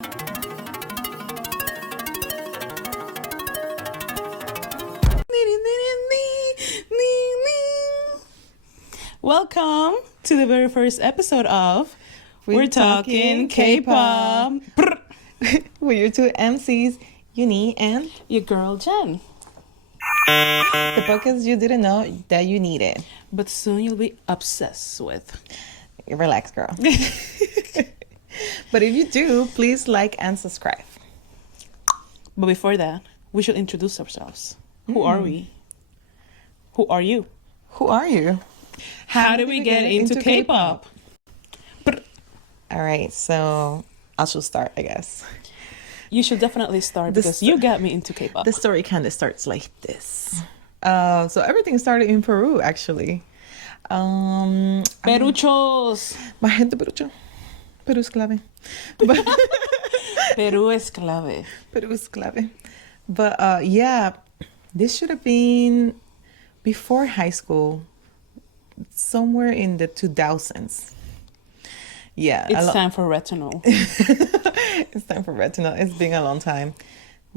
Welcome to the very first episode of We're Talking K-Pop. With your two MCs, Yuni and Your girl Gen. the podcast you didn't know that you needed. But soon you'll be obsessed with. Relax, girl. But if you do, please like and subscribe. But before that, we should introduce ourselves. Who are we? Who are you? Who are you? How did we get into K-pop? All right, so I should start, I guess. You should definitely start because you got me into K-pop. The story kind of starts like this. So everything started in Peru, actually. Peruchos. My gente Perucho. Peru es clave. Peru es clave. Peru es clave. But yeah, this should have been before high school, somewhere in the 2000s. Yeah. It's time for retinol. It's time for retinol. It's been a long time.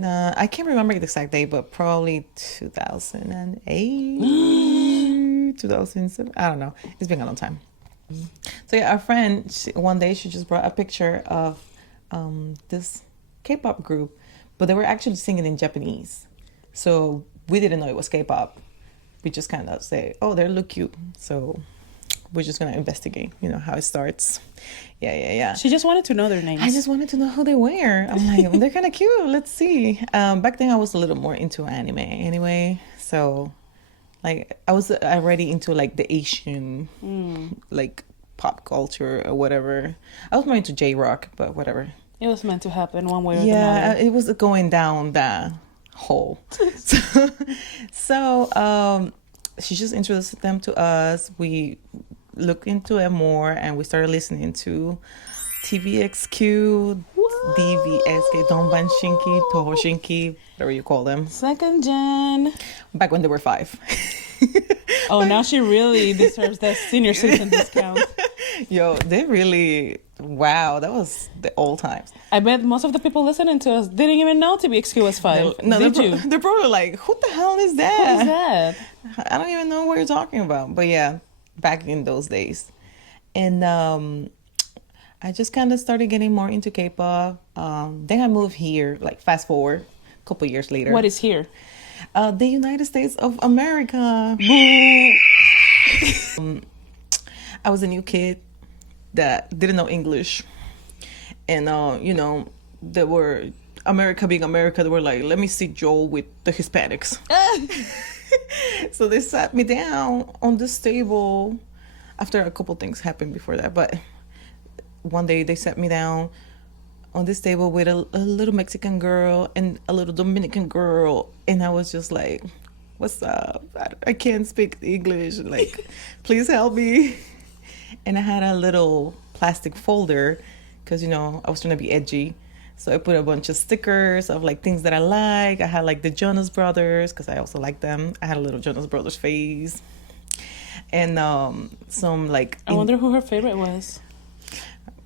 I can't remember the exact date, but probably 2008, 2007. I don't know. It's been a long time. So yeah, our friend, one day she just brought a picture of this K-pop group, but they were actually singing in Japanese. So we didn't know it was K-pop. We just kind of say, oh, they look cute. So we're just going to investigate, how it starts. Yeah. She just wanted to know their names. I just wanted to know who they were. I'm like, they're kind of cute. Let's see. Back then I was a little more into anime anyway. So like I was already into like the Asian like pop culture or whatever. I was more into J-rock, but whatever. It was meant to happen one way or another. Yeah, it was going down that hole. So she just introduced them to us. We looked into it more and we started listening to TVXQ, DVSK, Donban Shinki, Toho Shinki, whatever you call them. Second gen. Back when they were 5. Oh, now she really deserves that senior citizen discount. Yo, they really, wow, that was the old times. I bet most of the people listening to us didn't even know TVXQ was 5. Did you? They're probably like, who the hell is that? What is that? I don't even know what you're talking about. But yeah, back in those days. And I just kind of started getting more into K-pop. Then I moved here, like fast forward, a couple years later. What is here? The United States of America. I was a new kid that didn't know English. And, they were, America being America, they were like, let me see Joel with the Hispanics. So they sat me down on this table after a couple things happened before that. But one day they sat me down on this table with a little Mexican girl and a little Dominican girl. And I was just like, what's up? I can't speak English. Like, please help me. And I had a little plastic folder because, I was trying to be edgy. So I put a bunch of stickers of like things that I like. I had like the Jonas Brothers because I also like them. I had a little Jonas Brothers face. And some like... I wonder who her favorite was.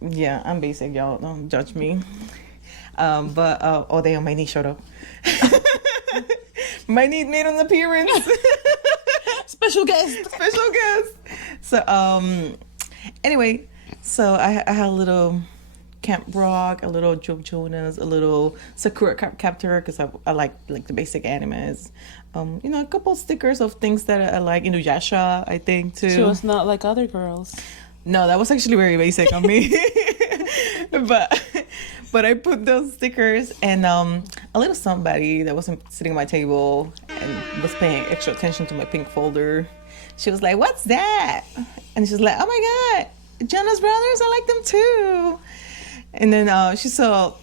Yeah, I'm basic, y'all. Don't judge me. But, oh, damn, my knee showed up. My knee made an appearance. Special guest. So, anyway, so I had a little Camp Rock, a little Joe Jonas, a little Sakura Captor, because I like the basic animes. A couple stickers of things that I like. Inuyasha, I think, too. She was not like other girls. No, that was actually very basic on me. But I put those stickers and a little somebody that wasn't sitting at my table and was paying extra attention to my pink folder. She was like, what's that? And she's like, oh my God, Jonas Brothers, I like them too. And then she saw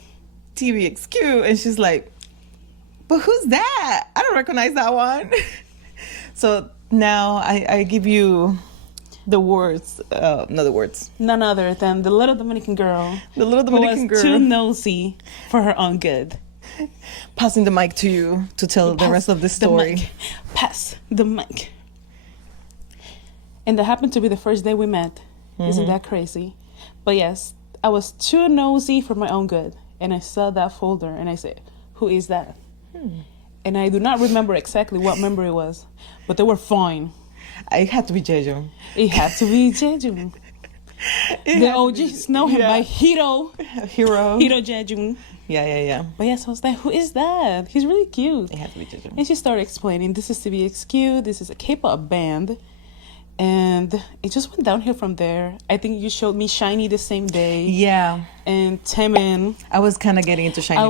TVXQ and she's like, but who's that? I don't recognize that one. So now I give you the words, none other than the little Dominican girl. The little Dominican girl. Who was too nosy for her own good. Passing the mic to you to tell the rest of the story. Pass the mic. And that happened to be the first day we met. Mm-hmm. Isn't that crazy? But yes, I was too nosy for my own good. and I saw that folder, and I said, "Who is that?" And I do not remember exactly what member it was, but they were fine. It had to be Jeju. It had to be Jeju. The OGs know him by Hero. Hiro Jeju. Yeah. But yes, I was like, who is that? He's really cute. It had to be Jeju. And she started explaining, this is TVXQ, this is a K-pop band. And it just went downhill from there. I think you showed me Shiny the same day. Yeah. And Taemin. I was kind of getting into Shiny.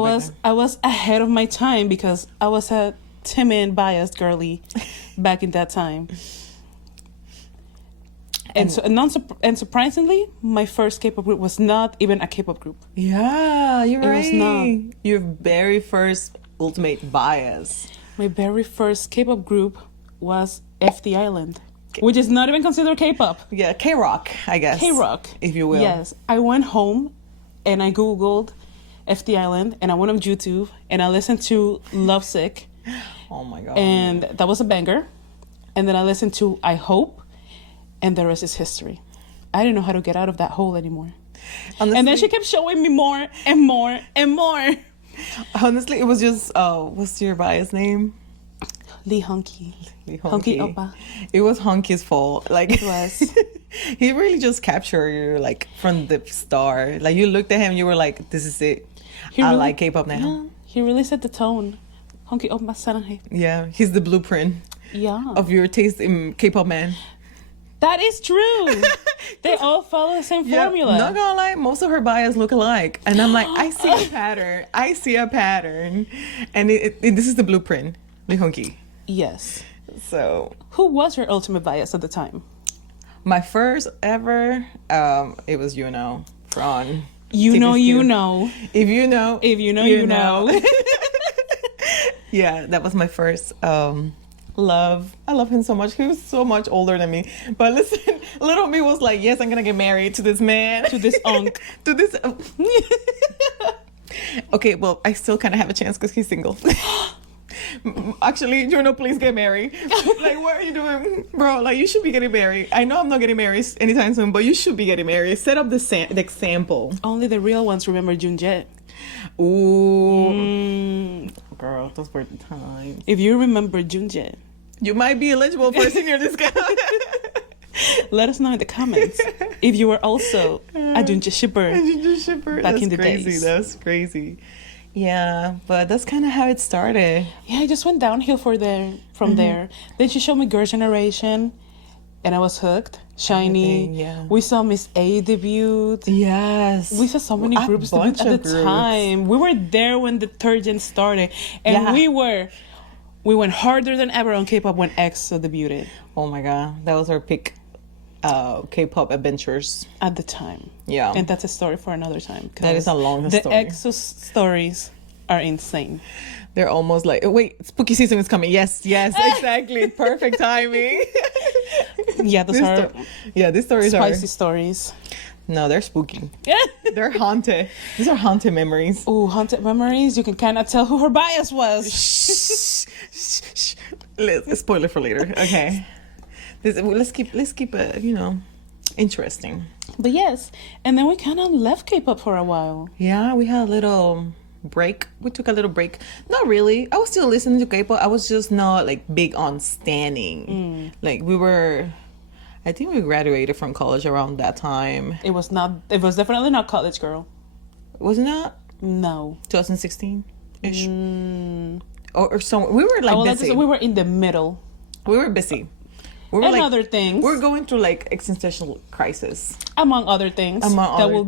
I was ahead of my time because I was a Taemin biased girly back in that time. And surprisingly, my first K-pop group was not even a K-pop group. Yeah, you're right. It was not. Your very first ultimate bias. My very first K-pop group was FT Island, which is not even considered K-pop. Yeah, K-rock, I guess. K-rock, if you will. Yes, I went home and I googled FT Island and I went on YouTube and I listened to Lovesick. Oh my god. And that was a banger. And then I listened to I Hope. And the rest is history. I didn't know how to get out of that hole anymore. Honestly, and then she kept showing me more and more and more. Honestly, it was just, what's your bias name? Lee Honky. Honky Oppa. It was Honky's fault. Like, it was. He really just captured you, like, from the start. Like, you looked at him, you were like, this is it. I like K-pop now. Yeah, he really set the tone. Honky Oppa 사랑해. Yeah, he's the blueprint. Yeah. Of your taste in K-pop man. That is true. They all follow the same formula. Not gonna lie, most of her bias look alike. And I'm like, I see a pattern. I see a pattern. And this is the blueprint. Lee Honky. Yes. So. Who was your ultimate bias at the time? My first ever, it was Yuno from You know, you know. If you know. If you know, you know. Yeah, that was my first love. I love him so much. He was so much older than me. But listen, little me was like, yes, I'm gonna get married to this man. To this unk. To this. Okay, well, I still kind of have a chance because he's single. Actually, Juno, please get married. Like, what are you doing, bro? Like, you should be getting married. I know I'm not getting married anytime soon, but you should be getting married. Set up the example. Only the real ones remember Junjet. Ooh. Girl, those were the times. If you remember Junjet, you might be eligible for a senior discount. Let us know in the comments if you were also a Junjet shipper. Back in the days. That's crazy. Yeah, but that's kind of how it started. Yeah, I just went downhill from there. Then she showed me Girl Generation, and I was hooked. Shiny. Yeah. We saw Miss A debut. Yes. We saw so many groups debut at the time. We were there when the detergent started, and we went harder than ever on K-pop when EXO debuted. Oh my god, that was our peak K-pop adventures at the time. Yeah, and that's a story for another time. That is a long story. The EXO stories are insane. They're almost like, wait, spooky season is coming. Yes, exactly. Perfect timing. Yeah, these stories are spicy stories. No, they're spooky. They're haunted. These are haunted memories. Oh, haunted memories. You can kind of tell who her bias was. Spoiler for later. Okay. Let's keep interesting. But yes, and then we kind of left K-pop for a while. Yeah, we had a little break. We took a little break. Not really. I was still listening to K-pop. I was just not like big on standing. Like I think we graduated from college around that time. It was definitely not College Girl. Was it not? No. 2016-ish? Or so. We were like busy. We were in the middle. We were busy. And other things. We're going through like existential crisis. Among other things. That will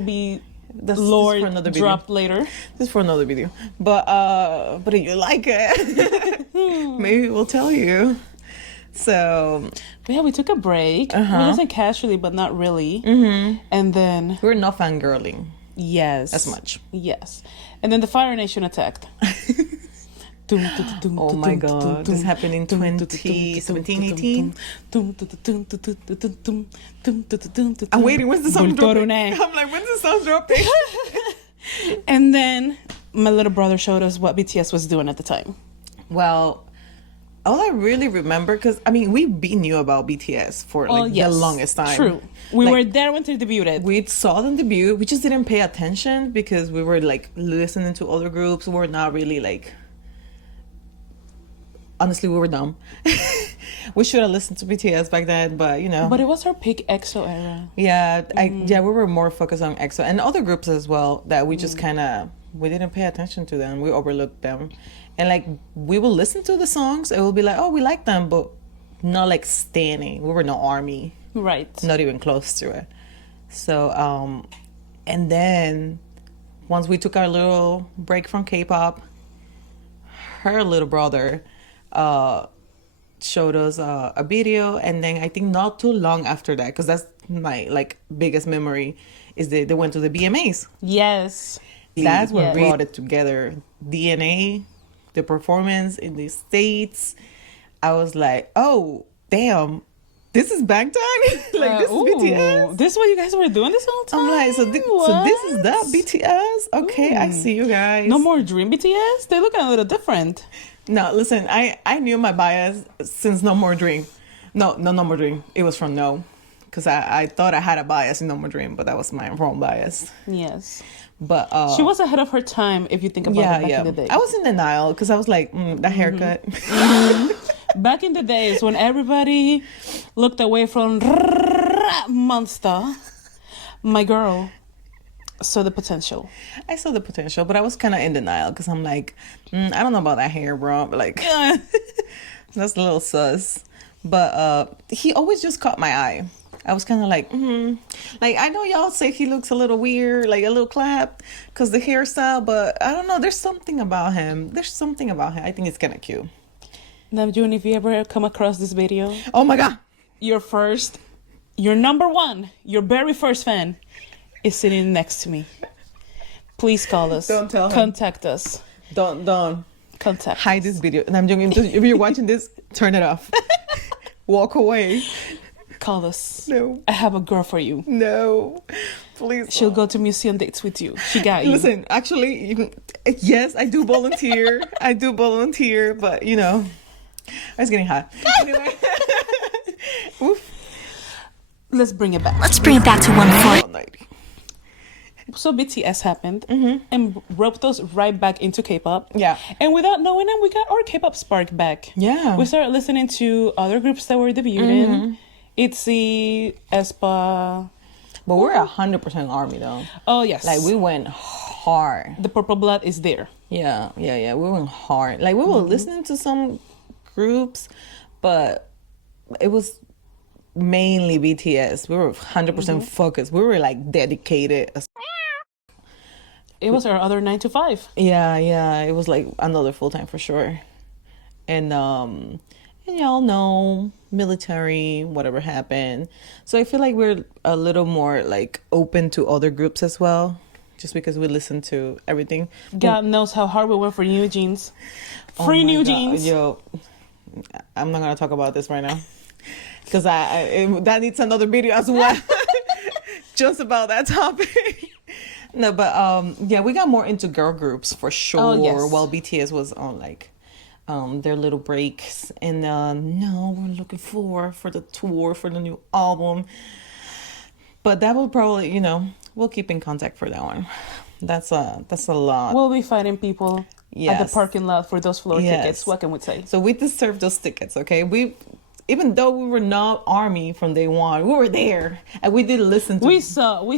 be Lord dropped later. This is for another video. But if you like it, maybe we'll tell you. So yeah, we took a break. We listened casually, but not really. And then we're not fangirling. Yes, as much. Yes, and then the Fire Nation attacked. Oh my god, this happened in 2017, 18. I'm waiting, when's the song dropping? I'm like, when's the song dropping? And then my little brother showed us what BTS was doing at the time. Well, all I really remember, because I mean, we knew about BTS for like the longest time. True. We like, were there when they debuted. We saw them debut. We just didn't pay attention because we were like listening to other groups. We're not really like. Honestly, we were dumb. We should have listened to BTS back then, but you know. But it was our peak EXO era. Yeah, we were more focused on EXO and other groups as well that we just kind of we didn't pay attention to them. We overlooked them, and like we will listen to the songs and we'll be like, oh, we like them, but not like standing. We were no ARMY, right? Not even close to it. So, and then once we took our little break from K-pop, her little brother showed us a video, and then I think not too long after that, because that's my like biggest memory, is they went to the BMAs. Yes, that's what brought it together. DNA, the performance in the States. I was like, oh damn, this is Bangtan. Like this is BTS. This is what you guys were doing this whole time. I'm like, so this is the BTS. Okay, I see you guys. No More Dream BTS. They look a little different. No, listen, I knew my bias since No More Dream. No More Dream. It was from No. Because I thought I had a bias in No More Dream, but that was my wrong bias. Yes. But she was ahead of her time, if you think about it back in the day. I was in denial because I was like, that haircut. Back in the days when everybody looked away from Monster, my girl saw the potential. I saw the potential, but I was kind of in denial because I'm like, I don't know about that hair, bro. But like, that's a little sus. But he always just caught my eye. I was kind of like, like I know y'all say he looks a little weird, like a little clapped, because the hairstyle. But I don't know. There's something about him. I think it's kind of cute. Now, June, if you ever come across this video, oh my god, your number one, your very first fan is sitting next to me. Please call us. Don't tell him. Contact us. Don't. Contact Hide us. this video. And I'm joking. If you're watching this, turn it off. Walk away. Call us. No. I have a girl for you. No. Please. She'll go to museum dates with you. She got you. Listen, actually, yes, I do volunteer. But you know, I was getting hot. Anyway. Oof. Let's bring it back. Let's bring it back to 140. So BTS happened and roped us right back into K-pop. Yeah. And without knowing it, we got our K-pop spark back. Yeah. We started listening to other groups that were debuting. ITZY, aespa. But we're 100% ARMY though. Oh, yes. Like we went hard. The purple blood is there. Yeah. We went hard. Like we were listening to some groups, but it was mainly BTS. We were 100% focused. We were like dedicated. It was our other 9 to 5. Yeah. It was like another full time for sure. And y'all know military, whatever happened. So I feel like we're a little more like open to other groups as well, just because we listen to everything. God knows how hard we were for New Jeans. Free New Jeans. Yo, I'm not gonna talk about this right now because that needs another video as well. Just about that topic. No, but yeah, we got more into girl groups for sure. Oh, yes. While BTS was on like their little breaks, and no, we're looking for the tour for the new album. But that will probably, we'll keep in contact for that one. That's a lot. We'll be fighting people at the parking lot for those floor tickets. What can we say? So we deserve those tickets, okay? Even though we were not ARMY from day one, we were there and we did listen to. We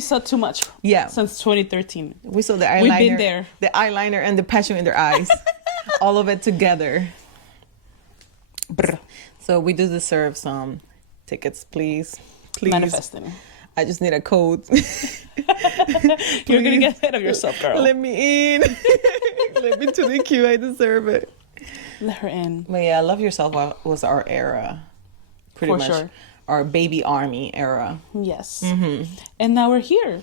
saw too much. Yeah. Since 2013, we saw the eyeliner. We've been there. The eyeliner and the passion in their eyes, all of it together. Brr. So we do deserve some tickets, please. Manifesting. I just need a code. You're gonna get ahead of yourself, girl. Let me in. Let me to the queue. I deserve it. Let her in. But yeah, Love Yourself was our era. Pretty much sure. Our baby ARMY era. Yes. And now we're here.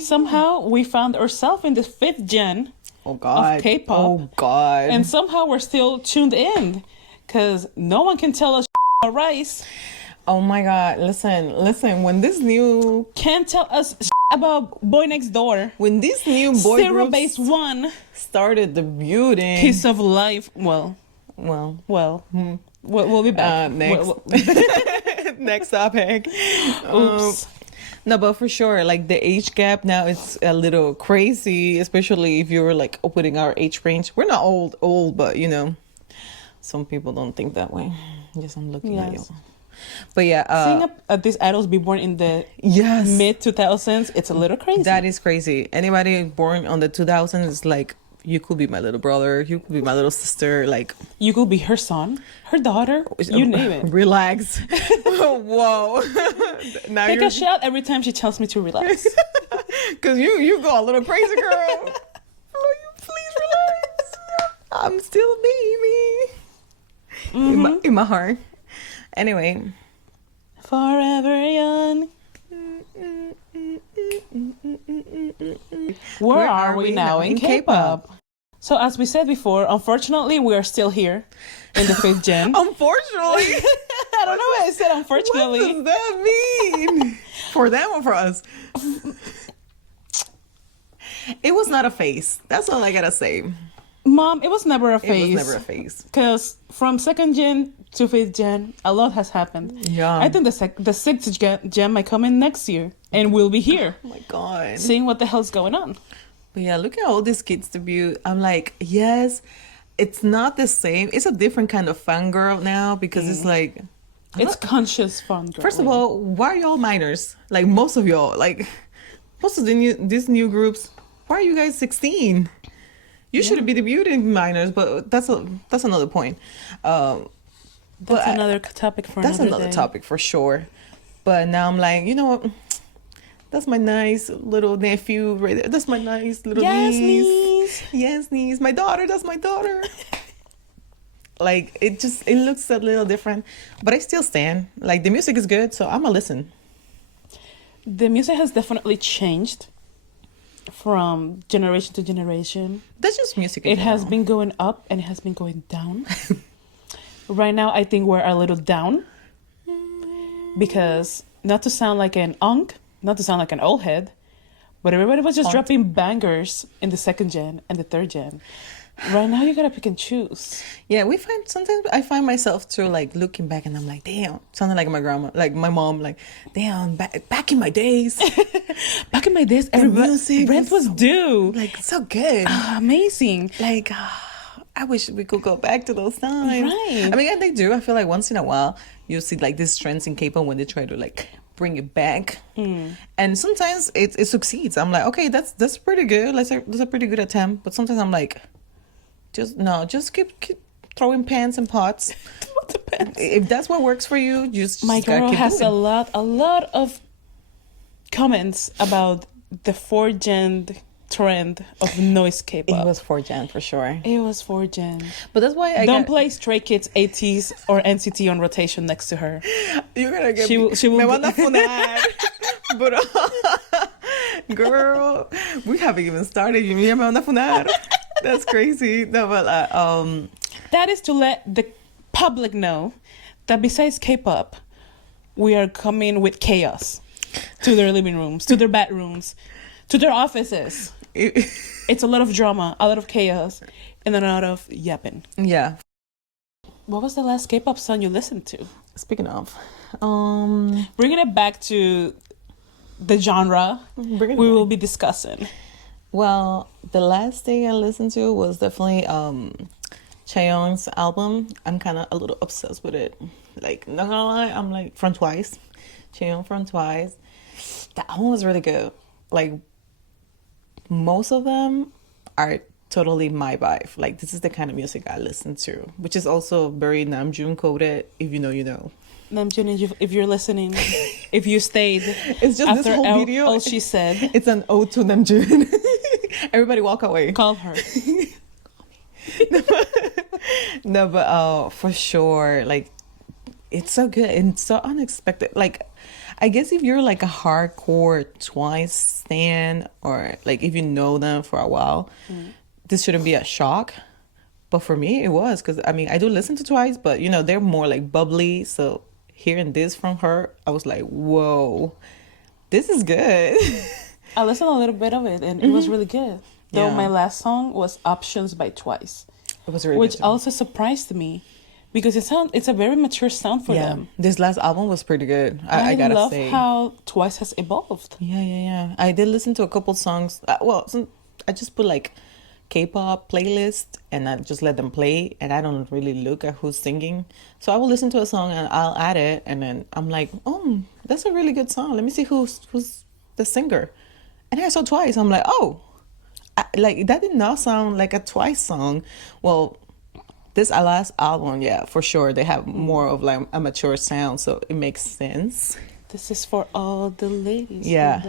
Somehow we found ourselves in the 5th gen of K-pop. Oh God. And somehow we're still tuned in because no one can tell us about Rice. Oh my God. Listen. When this new... Can't tell us about Boy Next Door. When this new boy Zero Base One started debuting... Kiss of Life. Well... Well, we'll be back. Next. Next topic. Oops. No, but for sure, like the age gap now is a little crazy, especially if you're like opening our age range. We're not old, but you know, some people don't think that way. Yes, I'm looking at you. But yeah, seeing these adults be born in the mid 2000s, it's a little crazy. That is crazy. Anybody born on the 2000s is like, you could be my little brother, you could be my little sister, like you could be her son, her daughter, you name it. Relax. Whoa. Now take a shot every time she tells me to relax. Because you go a little crazy, girl. Please relax. I'm still a baby. In my heart. Anyway. Forever young. Where are we now in K-pop? So as we said before, unfortunately, we are still here in the 5th gen. Unfortunately? I don't know why I said unfortunately. What does that mean? For them or for us? It was not a phase. That's all I gotta say. Mom, it was never a phase. It was never a phase. Because from 2nd gen to 5th gen, a lot has happened. Yeah. I think the 6th gen might come in next year. And we'll be here. Oh my God. Seeing what the hell's going on. But yeah, look at all these kids debut. I'm like, yes, it's not the same. It's a different kind of fangirl now because it's like... It's conscious fangirl. First of all, why are y'all minors? Like most of y'all, like most of these new groups, why are you guys 16? You should be debuting minors, but that's another point. That's another topic for that's another another day. topic for sure. But now I'm like, you know what? That's my nice little nephew right there. That's my nice little niece. Yes, niece. My daughter. That's my daughter. Like it looks a little different, but I still stand. Like the music is good, so I'ma listen. The music has definitely changed from generation to generation. That's just music. It has been going up and it has been going down. Right now, I think we're a little down because not to sound like an unk, not to sound like an old head, but everybody was just dropping bangers in the 2nd gen and the 3rd gen. Right now, you gotta pick and choose. Yeah, sometimes I find myself too, like looking back and I'm like, damn, something like my grandma, like my mom, like, damn, back in my days. Back in my days, rent was due. Like, so good. Amazing. Like, I wish we could go back to those times. Right. I mean, and they do. I feel like once in a while, you see like these trends in K-pop when they try to like bring it back. And sometimes it succeeds. I'm like, okay, that's pretty good. That's a pretty good attempt. But sometimes I'm like, just keep throwing pans and pots. What the pans? If that's what works for you, just my gotta girl keep has doing. a lot of comments about the 4th gen trend of noise K-pop. It was 4th gen for sure. It was 4th gen. But that's why I don't play Stray Kids, ATEEZ, or NCT on rotation next to her. You're gonna get she will me van a funar. But girl, we haven't even started. You me van a funar. That's crazy. No, but that is to let the public know that besides K-pop, we are coming with chaos to their living rooms, to their bedrooms, to their offices. It's a lot of drama, a lot of chaos, and a lot of yapping. Yeah. What was the last K-pop song you listened to? Speaking of, bringing it back to the genre we will be discussing. Well, the last thing I listened to was definitely Chaeyoung's album. I'm kind of a little obsessed with it. Like, not gonna lie, I'm like from Twice. Chaeyoung from Twice. That album was really good. Like, most of them are totally my vibe. Like, this is the kind of music I listen to, which is also very Namjoon coded. If you know, you know. Namjoon, if you're listening, if you stayed, it's just after this whole video. All she said. It's an ode to Namjoon. Everybody walk away. Call her. No, but for sure, like, it's so good and so unexpected. Like, I guess if you're like a hardcore Twice stan, or like if you know them for a while, this shouldn't be a shock. But for me, it was, because I mean, I do listen to Twice, but you know, they're more like bubbly. So hearing this from her, I was like, whoa, this is good. I listened a little bit of it and it was really good. Though Yeah. my last song was Options by Twice. It was really which good too. also surprised me because it's a very mature sound for them. This last album was pretty good. I I gotta love say. how Twice has evolved. Yeah. I did listen to a couple songs. I just put like K-pop playlist and I just let them play, and I don't really look at who's singing. So I will listen to a song and I'll add it, and then I'm like, oh, that's a really good song. Let me see who's the singer. And I saw Twice. I'm like, oh, like that did not sound like a Twice song. Well, this last album, yeah, for sure, they have more of like a mature sound, so it makes sense. This is for all the ladies. Yeah.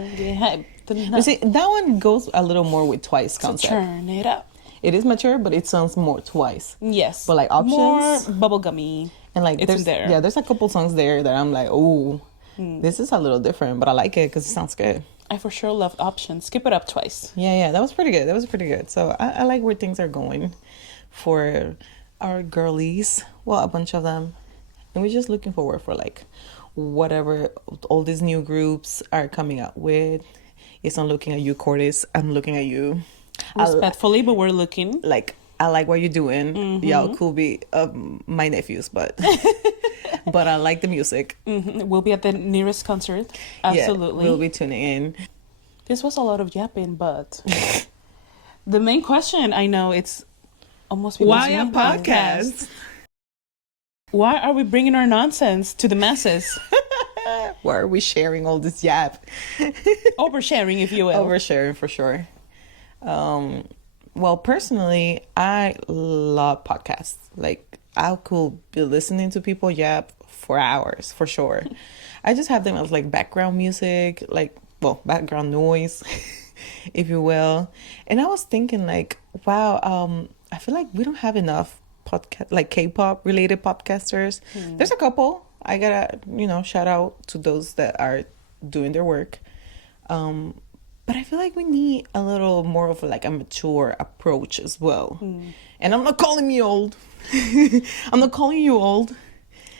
But see, that one goes a little more with Twice So concept. turn it up. It is mature, but it sounds more Twice. Yes. But like options more bubblegummy. and like It's there's there. yeah, there's a couple songs there that I'm like, oh, this is a little different, but I like it because it sounds good. I for sure love options. Skip it up Twice. Yeah, that was pretty good. So I like where things are going for our girlies. Well, a bunch of them, and we're just looking forward for like whatever all these new groups are coming up with. Yes, I'm looking at you, Cordis. I'm looking at you. Respectfully, but we're looking. Like, I like what you're doing. Y'all could be my nephews, but but I like the music. We'll be at the nearest concert. Absolutely. Yeah, we'll be tuning in. This was a lot of yapping, but the main question, I know it's almost Why a main podcast? Why are we bringing our nonsense to the masses? Why are we sharing all this yap? Oversharing, if you will. Oversharing for sure. Well, personally, I love podcasts. Like, I could be listening to people yap for hours, for sure. I just have them as like background music, like, well, background noise, if you will. And I was thinking like, wow, I feel like we don't have enough podcast, like K-pop related podcasters. There's a couple. I gotta, shout out to those that are doing their work. But I feel like we need a little more of like a mature approach as well. And I'm not calling me old. I'm not calling you old.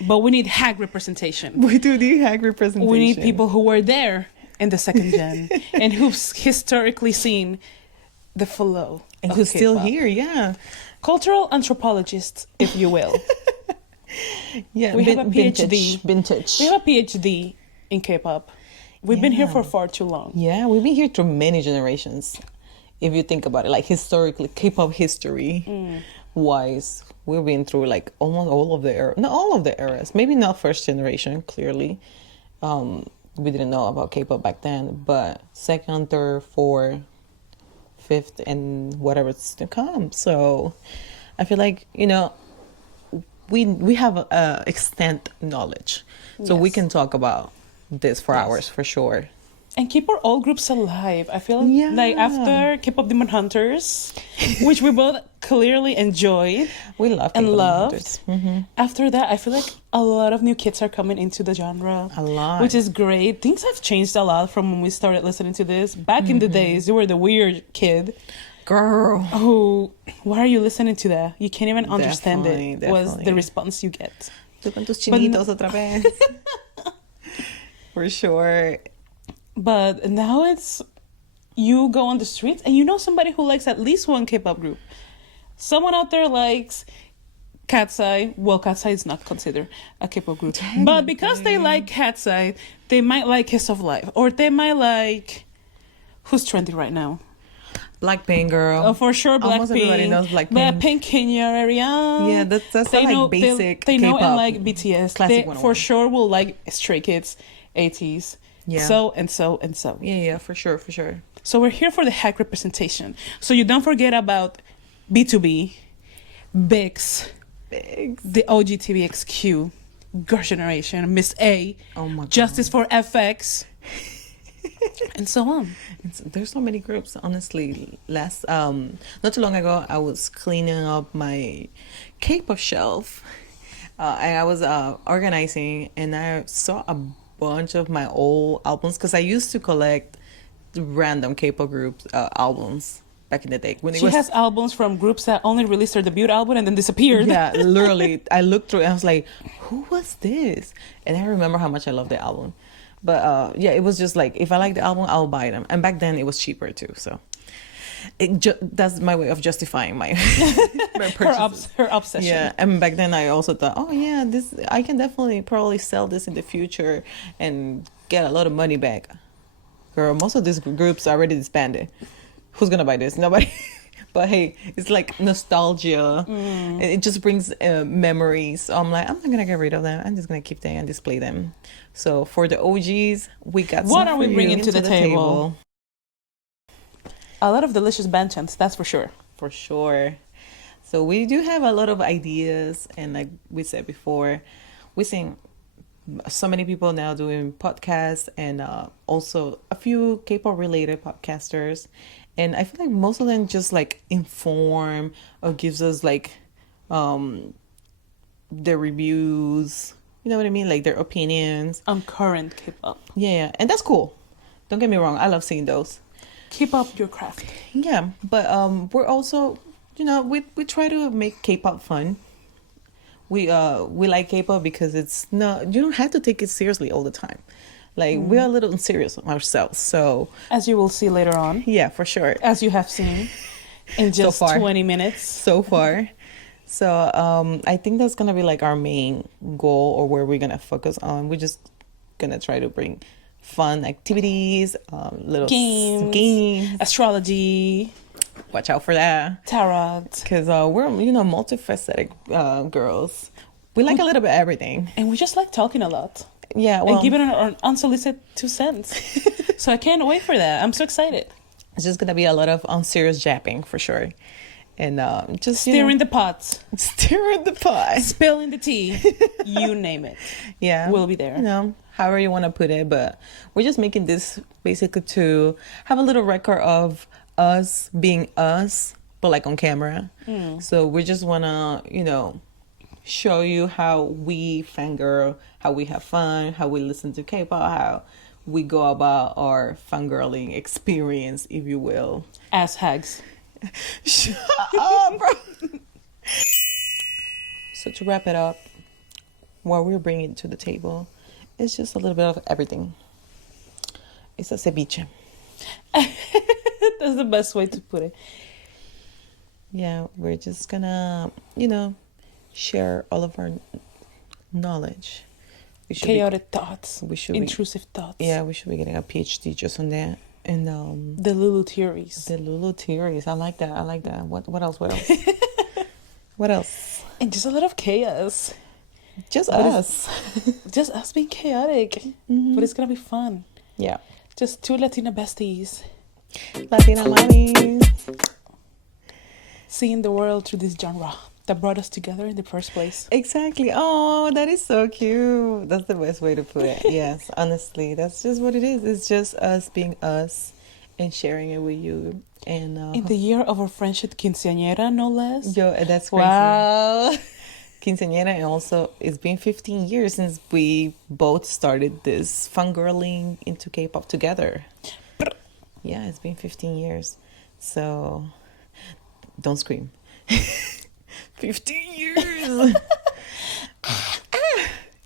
But we need hag representation. We do need hag representation. We need people who were there in the second gen and who've historically seen the flow. And of who's still K-pop. here, yeah. Cultural anthropologists, if you will. Yeah, We have a PhD. Vintage. We have a PhD in K-pop. We've been here for far too long. Yeah, we've been here through many generations. If you think about it, like historically, K-pop history wise, we've been through like almost all of the eras. Not all of the eras. Maybe not first generation, clearly. We didn't know about K-pop back then, but second, third, fourth, fifth, and whatever's to come. So I feel like, we have extent knowledge. So we Yes. can talk about this for hours for sure. And keep our old groups alive. I feel Yeah. like after K-pop Demon Hunters, which we both clearly enjoyed We love and K-pop loved. hunters. After that, I feel like a lot of new kids are coming into the genre. A lot. Which is great. Things have changed a lot from when we started listening to this. Back in the days, you were the weird kid Girl. who, why are you listening to that? You can't even understand it, Definitely, was definitely. the response you get. Tú con tus chinitos otra vez. For sure. But now it's, you go on the streets and you know somebody who likes at least one K-pop group. Someone out there likes Cat's Eye. Well, Cat's Eye is not considered a K-pop group. But because they like Cat's Eye, they might like Kiss of Life. Or they might like, who's trendy right now? Blackpink, girl. Oh, for sure, Blackpink. Almost everybody knows Blackpink. Blackpink in your area. Yeah, that's they like know, basic They know and K-pop. like BTS. Classic They 101. for sure will like Stray Kids, ATEEZ. Yeah. So and so and so. Yeah, for sure. So we're here for the hack representation. So you don't forget about B2B, Bix, Big. the OG TVXQ, Girl Generation, Miss A, Oh my God. Justice for FX, and so on. There's so many groups, honestly. Not too long ago, I was cleaning up my K-pop shelf. And I was organizing, and I saw a bunch of my old albums because I used to collect random K-pop groups albums back in the day. When it She was, has albums from groups that only released their debut album and then disappeared. yeah, literally. I looked through it and I was like, who was this? And I remember how much I loved the album. But yeah, it was just like, if I like the album, I'll buy them. And back then it was cheaper too. So That's my way of justifying my my purchases. Her obsession. Yeah, and back then I also thought, oh yeah, this I can definitely probably sell this in the future and get a lot of money back. Girl, most of these groups are already disbanded. Who's gonna buy this? Nobody. But hey, it's like nostalgia. It just brings memories. So I'm like, I'm not gonna get rid of them. I'm just gonna keep them and display them. So for the OGs, we got What some are we for you bringing to into the table? A lot of delicious banchans, that's for sure. For sure. So we do have a lot of ideas, and like we said before, we're seeing so many people now doing podcasts, and also a few K-pop related podcasters, and I feel like most of them just like inform or gives us like their reviews, you know what I mean, like their opinions On current K-pop. yeah, and that's cool. Don't get me wrong, I love seeing those. Keep up your craft. Yeah, but we're also, you know, we try to make K-pop fun. We like K-pop because it's not, you don't have to take it seriously all the time. Like we're a little serious ourselves. So As you will see later on, yeah, for sure. as you have seen in just far. 20 minutes. So far. So I think that's gonna be like our main goal, or where we're gonna focus on. We're just gonna try to bring fun activities, little games. Astrology, Watch out for that. tarot. Because we're, you know, multifaceted girls. We like a little bit of everything. And we just like talking a lot. Yeah, well, And giving our unsolicited 2 cents. So I can't wait for that. I'm so excited. it's just gonna be a lot of unserious japping for sure, and just Stirring the pots, stirring the pot. spilling the tea, you name it. Yeah, We'll be there. You know, however you want to put it, but we're just making this basically to have a little record of us being us, but like on camera. So we just wanna, you know, show you how we fangirl, how we have fun, how we listen to K-pop, how we go about our fangirling experience, if you will. Ass hags. Shut up, bro. So to wrap it up, what we're bringing to the table is just a little bit of everything. It's a ceviche. That's the best way to put it. Yeah, we're just gonna, you know, share all of our knowledge. We should Chaotic thoughts. we should be- intrusive thoughts. Yeah, we should be getting a PhD just on that. And The Lulu theories. the Lulu theories. I like that. I like that. What else? What else? What else? And just a lot of chaos. Just What is- us. Just us being chaotic. But it's gonna be fun. Yeah. Just 2 Latina besties Latina mommies. seeing the world through this genre that brought us together in the first place. Exactly. Oh, that is so cute. That's the best way to put it. Yes, honestly, that's just what it is. It's just us being us and sharing it with you. And In the year of our friendship quinceañera, no less. yo, that's crazy. Wow. Quinceañera, and also it's been 15 years since we both started this fangirling into K-pop together. Yeah, it's been 15 years. So don't scream. 15 years.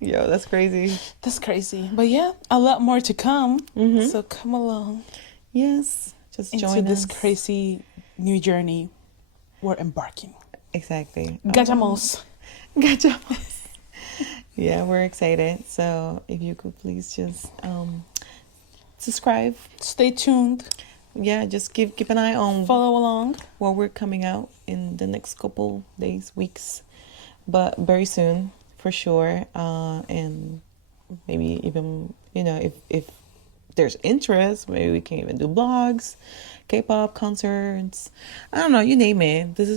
Yo, that's crazy. That's crazy. But yeah, a lot more to come. So come along Yes, just into join this us. crazy new journey we're embarking. Exactly. Gachamos. Gotcha. Yeah, we're excited. So if you could please just subscribe. Stay tuned. Yeah, just keep an eye on Follow along. what we're coming out in the next couple days, weeks, but very soon for sure. And maybe even, you know, if there's interest, maybe we can even do blogs, K-pop concerts. I don't know, you name it. This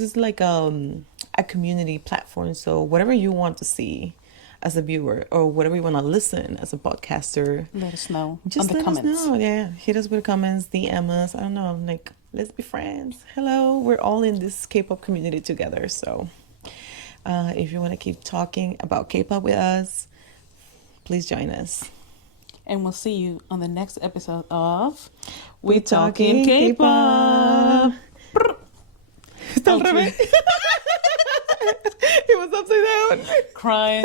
is like a community platform. So whatever you want to see as a viewer, or whatever you want to listen as a podcaster, Let us know just on the let comments. us know. Yeah, hit us with comments, DM us. I don't know, like, let's be friends. Hello, we're all in this K-pop community together. So if you want to keep talking about K-pop with us, please join us. And we'll see you on the next episode of We Talking K-pop. Está al revés. It was upside down. Crying.